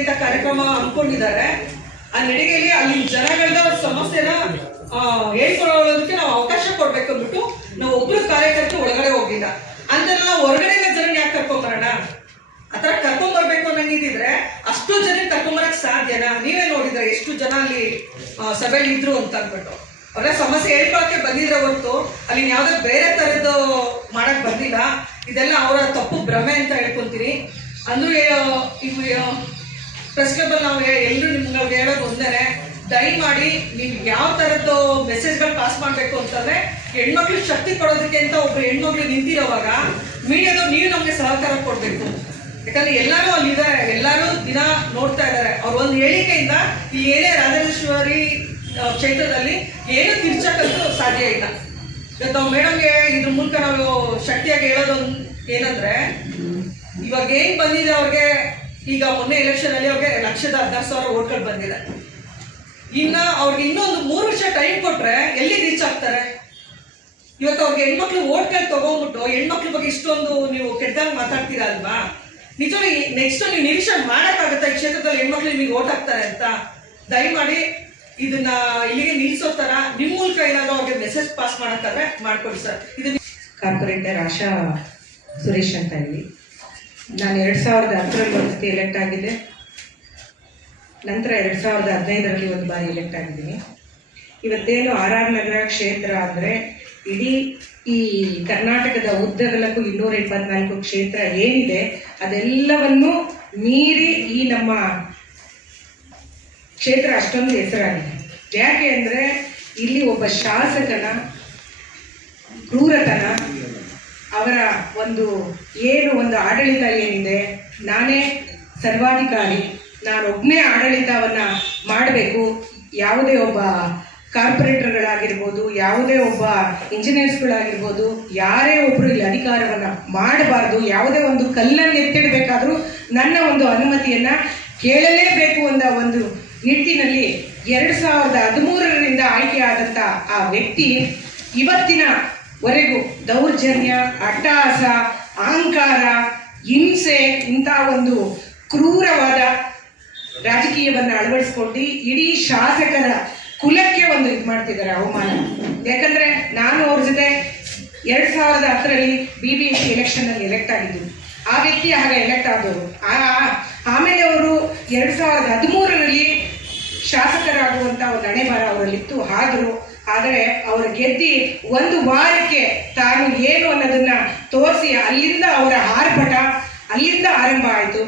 ಅಂತ ಕಾರ್ಯಕ್ರಮ ಹಮ್ಮಿಕೊಂಡಿದ್ದಾರೆ ಆ ನಡಿಗೆಯಲ್ಲಿ ಅಲ್ಲಿ ಜನಗಳ ಸಮಸ್ಯೆನ ಹೇಳ್ಕೊಳ್ಳೋದಕ್ಕೆ ನಾವು ಅವಕಾಶ ಕೊಡ್ಬೇಕು ಅಂದ್ಬಿಟ್ಟು ನಾವು ಒಬ್ಬರು ಕಾರ್ಯಕರ್ತರು ಒಳಗಡೆ ಹೋಗಿಲ್ಲ. ಅಂತೆಲ್ಲ ಹೊರಗಡೆನ ಜನ ಯಾಕೆ ಕರ್ಕೊಂಬರೋಣ? ಆತರ ಕರ್ಕೊಂಡ್ ಬರ್ಬೇಕು ಅನ್ನಂಗಿದ್ರೆ ಅಷ್ಟು ಜನ ಕರ್ಕೊಂಬರಕ್ ಸಾಧ್ಯನಾ? ನೀವೇ ನೋಡಿದ್ರೆ ಎಷ್ಟು ಜನ ಅಲ್ಲಿ ಸಭೆಯಲ್ಲಿ ಇದ್ರು ಅಂತ ಅಂದ್ಬಿಟ್ಟು. ಅವರ ಸಮಸ್ಯೆ ಹೇಳ್ಕೊಳಕ್ಕೆ ಬಂದಿದ್ರೆ ಹೊರತು ಅಲ್ಲಿ ಯಾವ್ದೋ ಬೇರೆ ತರದ್ದು ಮಾಡಕ್ ಬಂದಿಲ್ಲ. ಇದೆಲ್ಲ ಅವರ ತಪ್ಪು ಭ್ರಮೆ ಅಂತ ಹೇಳ್ಕೊಂತೀನಿ. ಅಂದ್ರೆ ಆ, ಇವು ಪ್ರೆಸ್ ಕ್ಲಬ್ ಅಲ್ಲಿ ನಾವು ಎಲ್ಲರೂ ನಿಮ್ಗೆ ಹೇಳೋದು ಒಂದೇ ದಯಮಾಡಿ ನೀವು ಯಾವ ತರದ್ದು ಮೆಸೇಜ್ಗಳು ಪಾಸ್ ಮಾಡಬೇಕು ಅಂತಂದ್ರೆ ಹೆಣ್ಮಕ್ಳಿಗೆ ಶಕ್ತಿ ಕೊಡೋದಕ್ಕೆ ಅಂತ ಒಬ್ರು ಹೆಣ್ಮಕ್ಳು ನಿಂತಿರೋವಾಗ ಮೀಡಿಯಾದವ್ರು ನೀವು ನಮಗೆ ಸಹಕಾರ ಕೊಡಬೇಕು. ಯಾಕಂದ್ರೆ ಎಲ್ಲರೂ ಅಲ್ಲಿ ಇದ್ದಾರೆ ಎಲ್ಲರೂ ದಿನ ನೋಡ್ತಾ ಇದ್ದಾರೆ. ಅವ್ರ ಒಂದು ಹೇಳಿಕೆಯಿಂದ ಇಲ್ಲಿ ಏನೇ ರಾಜರಾಜೇಶ್ವರಿ ಕ್ಷೇತ್ರದಲ್ಲಿ ಏನು ತಿರ್ಚಕ್ಕಂತೂ ಸಾಧ್ಯ ಇಲ್ಲ. ಇವತ್ತು ನಾವು ಮೇಡಮ್ಗೆ ಇದ್ರ ಮೂಲಕ ನಾವು ಶಕ್ತಿಯಾಗಿ ಹೇಳೋದು ಏನಂದ್ರೆ ಇವಾಗ ಏನ್ ಬಂದಿದೆ ಅವ್ರಿಗೆ ಈಗ ಮೊನ್ನೆ ಎಲೆಕ್ಷನ್ ಅಲ್ಲಿ ಅವ್ರಿಗೆ ಲಕ್ಷದ ಹದಿನಾರು ಸಾವಿರ ಓಟ್ಗಳು ಬಂದಿದೆ. ಇನ್ನ ಅವ್ರಿಗೆ ಇನ್ನೊಂದು ಮೂರು ವರ್ಷ ಟೈಮ್ ಕೊಟ್ರೆ ಎಲ್ಲಿ ರೀಚ್ ಆಗ್ತಾರೆ? ಇವತ್ತು ಅವ್ರಿಗೆ ಹೆಣ್ಮಕ್ಳು ಓಟ್ಗಳು ತಗೊಂಡ್ಬಿಟ್ಟು ಹೆಣ್ಮಕ್ಳ ಬಗ್ಗೆ ಇಷ್ಟೊಂದು ನೀವು ಕೆಟ್ಟದಾಗ ಮಾತಾಡ್ತೀರಾ ಅಲ್ವಾ? ನಿಜವಾಗಿ ನೆಕ್ಸ್ಟ್ ನೀವು ನಿರೀಕ್ಷೆ ಮಾಡೋಕ್ಕಾಗುತ್ತೆ ಈ ಕ್ಷೇತ್ರದಲ್ಲಿ ಹೆಣ್ಮಕ್ಳು ನಿಮಗೆ ಓಟ್ ಹಾಕ್ತಾರೆ ಅಂತ? ದಯಮಾಡಿ ಇದನ್ನ ಇಲ್ಲಿಗೆ ನಿಲ್ಲಿಸೋ ತರ ನಿಮ್ಮ ಮೂಲಕ ಏನಾದ್ರು ಅವ್ರಿಗೆ ಮೆಸೇಜ್ ಪಾಸ್ ಮಾಡೋಕ್ಕಾದ್ರೆ ಮಾಡ್ಕೊಡಿ ಸರ್. ಇದು ಕಾರ್ಪೊರೇಟರ್ ಆಶಾ ಸುರೇಶ್ ಅಂತ ಹೇಳಿ ನಾನು ಎರಡು ಸಾವಿರದ ಹತ್ತರಲ್ಲಿ ಒಂದು ಸತಿ ಎಲೆಕ್ಟ್ ಆಗಿದ್ದೆ. ನಂತರ ಎರಡು ಸಾವಿರದ ಹದಿನೈದರಲ್ಲಿ ಒಂದು ಬಾರಿ ಎಲೆಕ್ಟ್ ಆಗಿದ್ದೀನಿ. ಇವತ್ತೇನು ಆರ್ ಆರ್ ನಗರ ಕ್ಷೇತ್ರ ಅಂದರೆ ಇಡೀ ಈ ಕರ್ನಾಟಕದ ಉದ್ದಗಲಕ್ಕೂ ಇನ್ನೂರ ಇಪ್ಪತ್ನಾಲ್ಕು ಕ್ಷೇತ್ರ ಏನಿದೆ, ಅದೆಲ್ಲವನ್ನು ಮೀರಿ ಈ ನಮ್ಮ ಕ್ಷೇತ್ರ ಅಷ್ಟೊಂದು ಹೆಸರಾಗಿದೆ. ಯಾಕೆ ಅಂದರೆ ಇಲ್ಲಿ ಒಬ್ಬ ಶಾಸಕನ ಕ್ರೂರತನ ಅವರ ಒಂದು ಏನು ಒಂದು ಆಡಳಿತ ಏನಿದೆ, ನಾನೇ ಸರ್ವಾಧಿಕಾರಿ ನಾನೊಬ್ಬನೇ ಆಡಳಿತವನ್ನು ಮಾಡಬೇಕು. ಯಾವುದೇ ಒಬ್ಬ ಕಾರ್ಪೊರೇಟರ್ಗಳಾಗಿರ್ಬೋದು, ಯಾವುದೇ ಒಬ್ಬ ಇಂಜಿನಿಯರ್ಸ್ಗಳಾಗಿರ್ಬೋದು, ಯಾರೇ ಒಬ್ಬರು ಇಲ್ಲಿ ಅಧಿಕಾರವನ್ನು ಮಾಡಬಾರ್ದು, ಯಾವುದೇ ಒಂದು ಕಲ್ಲನ್ನು ಎತ್ತಿಡಬೇಕಾದ್ರೂ ನನ್ನ ಒಂದು ಅನುಮತಿಯನ್ನು ಕೇಳಲೇಬೇಕು ಅಂತ ಒಂದು ನಿಟ್ಟಿನಲ್ಲಿ ಎರಡು ಸಾವಿರದ ಹದಿಮೂರರಿಂದ ಆಯ್ಕೆಯಾದಂಥ ಆ ವ್ಯಕ್ತಿ ಇವತ್ತಿನ ವರೆಗೂ ದೌರ್ಜನ್ಯ ಅಟ್ಟಹಾಸ ಅಹಂಕಾರ, ಹಿಂಸೆ ಇಂಥ ಒಂದು ಕ್ರೂರವಾದ ರಾಜಕೀಯವನ್ನು ಅಳವಡಿಸ್ಕೊಂಡು ಇಡೀ ಶಾಸಕರ ಕುಲಕ್ಕೆ ಒಂದು ಇದು ಮಾಡ್ತಿದ್ದಾರೆ ಅವಮಾನ. ಯಾಕಂದರೆ ನಾನು ಅವ್ರ ಜೊತೆ ಎರಡು ಸಾವಿರದ ಹತ್ತರಲ್ಲಿ ಬಿ ಬಿ ಎಸ್ ಎಲೆಕ್ಷನಲ್ಲಿ ಎಲೆಕ್ಟ್ ಆಗಿದ್ದು. ಆ ವ್ಯಕ್ತಿ ಆಗ ಎಲೆಕ್ಟ್ ಆದವರು. ಆಮೇಲೆ ಅವರು ಎರಡು ಸಾವಿರದ ಹದಿಮೂರರಲ್ಲಿ ಶಾಸಕರಾಗುವಂಥ ಒಂದು ಹಣೆಬಾರ ಅವರಲ್ಲಿತ್ತು. ಆದರೂ ಆದರೆ ಅವರು ಗೆದ್ದಿ ಒಂದು ವಾರಕ್ಕೆ ತಾನು ಏನು ಅನ್ನೋದನ್ನ ತೋರಿಸಿ ಅಲ್ಲಿಂದ ಅವರ ಆರ್ಭಟ, ಅಲ್ಲಿಂದ ಆರಂಭ ಆಯಿತು.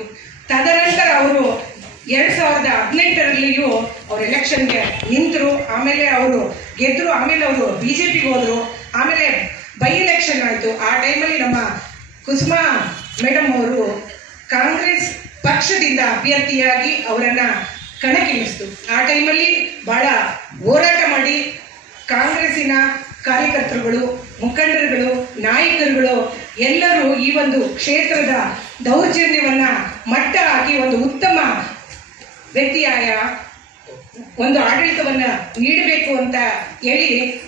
ತದನಂತರ ಅವರು ಎರಡು ಸಾವಿರದ ಹದಿನೆಂಟರಲ್ಲಿಯೂ ಅವ್ರ ಎಲೆಕ್ಷನ್ಗೆ ನಿಂತರು. ಆಮೇಲೆ ಅವರು ಗೆದ್ದರು ಆಮೇಲೆ ಅವರು ಬಿ ಜೆ ಪಿಗೆ ಹೋದರು. ಆಮೇಲೆ ಬೈ ಎಲೆಕ್ಷನ್ ಆಯಿತು. ಆ ಟೈಮಲ್ಲಿ ನಮ್ಮ ಕುಸುಮಾ ಮೇಡಮ್ ಅವರು ಕಾಂಗ್ರೆಸ್ ಪಕ್ಷದಿಂದ ಅಭ್ಯರ್ಥಿಯಾಗಿ ಅವರನ್ನು ಕಣಕ್ಕಿಳಿಸ್ತು. ಆ ಟೈಮಲ್ಲಿ ಭಾಳ ಹೋರಾಟ ಮಾಡಿ ಕಾಂಗ್ರೆಸ್ಸಿನ ಕಾರ್ಯಕರ್ತರುಗಳು, ಮುಖಂಡರುಗಳು, ನಾಯಕರುಗಳು ಎಲ್ಲರೂ ಈ ಒಂದು ಕ್ಷೇತ್ರದ ದೌರ್ಜನ್ಯವನ್ನು ಮಟ್ಟ ಹಾಕಿ ಒಂದು ಉತ್ತಮ ವ್ಯಕ್ತಿಯಾಯ ಒಂದು ಆಡಳಿತವನ್ನು ನೀಡಬೇಕು ಅಂತ ಹೇಳಿ